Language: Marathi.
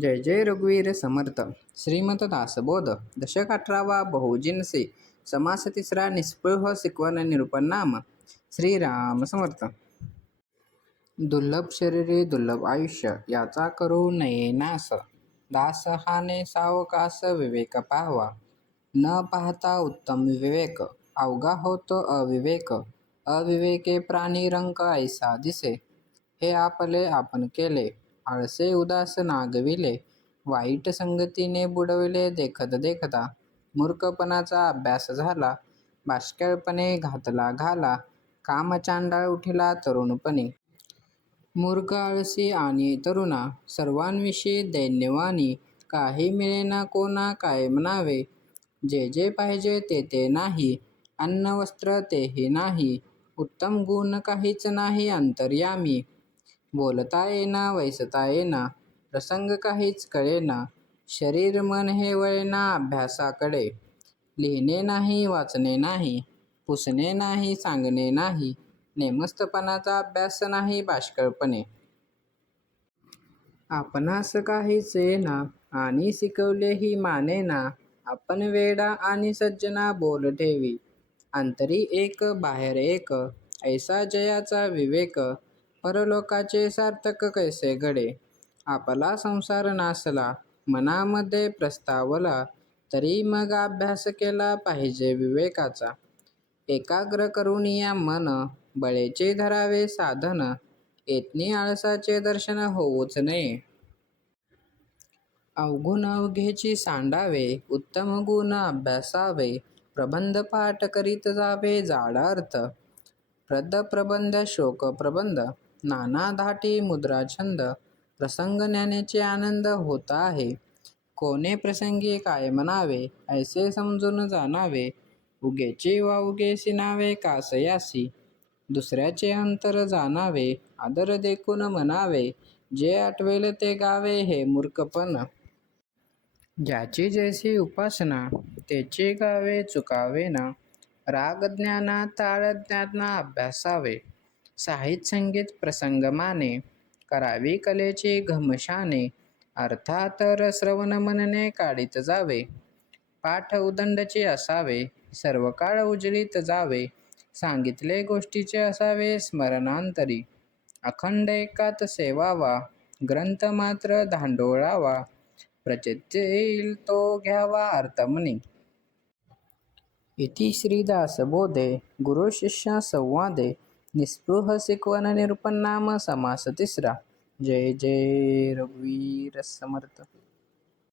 जय जय रघुवीर समर्थ. श्रीमत दासबोध दशक 18वा. बहुजिनसे समास तिसरा. निस्पृह शिकवण निरूपण नाम. श्रीराम समर्थ. दुर्लभ शरीरे दुर्लभ आयुष्य, याचा करू नये नाश. दास हाने सावकाश विवेक पाहावा, न पाहता उत्तम विवेक. अवघा होतो अविवेक, अविवेके प्राणी रंक ऐसा दिसे. हे आपले आपण केले, आळसे उदास नागविले. वाईट संगतीने बुडविले देखत देखता. मूर्खपणाचा अभ्यास झाला, बाष्कळपणे घातला घाला. कामचांडाळ उठिला तरुणपणी. मूर्ख आळसी आणि तरुणा, सर्वांविषयी दैन्यवाणी. काही मिळेना कोणा काय म्हणावे, जे जे पाहिजे ते ते नाही. अन्न वस्त्र तेही नाही, उत्तम गुण काहीच नाही अंतर्यामी. बोलता येना वैसता येना, प्रसंग काहीच कळेना. शरीर मन हे वळेना अभ्यासाकडे. लिहिणे नाही वाचणे नाही, पुसणे नाही सांगणे नाही. नेमस्तपणाचा अभ्यास नाही बाष्कळपणे. आपणास काहीच येना आणि शिकवलेही मानेना. आपण वेडा आणि सज्जना बोल ठेवी, अंतरी एक बाहेर एक. ऐसा जयाचा विवेक, परलोकाचे सार्थक कैसे घडे. आपला संसार नासला, मनामध्ये प्रस्तावला. तरी मग अभ्यास केला पाहिजे विवेकाचा. एकाग्र करुनिया मन, बळेचे धरावे साधन. येथनी आळसाचे दर्शन होऊच नये. अवगुण अवघेची सांडावे, उत्तम गुण अभ्यासावे. प्रबंध पाठ करीत जावे जाड अर्थ, पद प्रबंध शोक प्रबंध. नाना धाटी मुद्रा छंद, प्रसंग ज्ञानाचे आनंद होत आहे. कोणे प्रसंगी काय म्हणावे, ऐसे समजून जाणावे. उगेची वावगेसी नावे कासयासी, दुसऱ्याचे अंतर जाणावे. आदर देखून म्हणावे, जे आठवेल ते गावे हे मूर्खपण. ज्याची जैसी उपासना, तेचे गावे चुकावेना. राग ज्ञाना ताळ ज्ञाना अभ्यासावे. साहित्य संगीत प्रसंग माने, करावी कलेची घमशाने. अर्थात श्रवण मनने काढीत जावे. पाठ उदंडचे असावे, सर्व काळ उजळीत जावे. सांगितले गोष्टीचे असावे स्मरणांतरी. अखंड एकात सेवावा, ग्रंथ मात्र धांडोळावा. प्रचित येईल तो घ्यावा अर्थमनी. इति श्रीदासबोधे गुरु शिष्य संवादे. निस्पृह शिकवण निरूपण नाम समास तिसरा. जय जय रघुवीर समर्थ.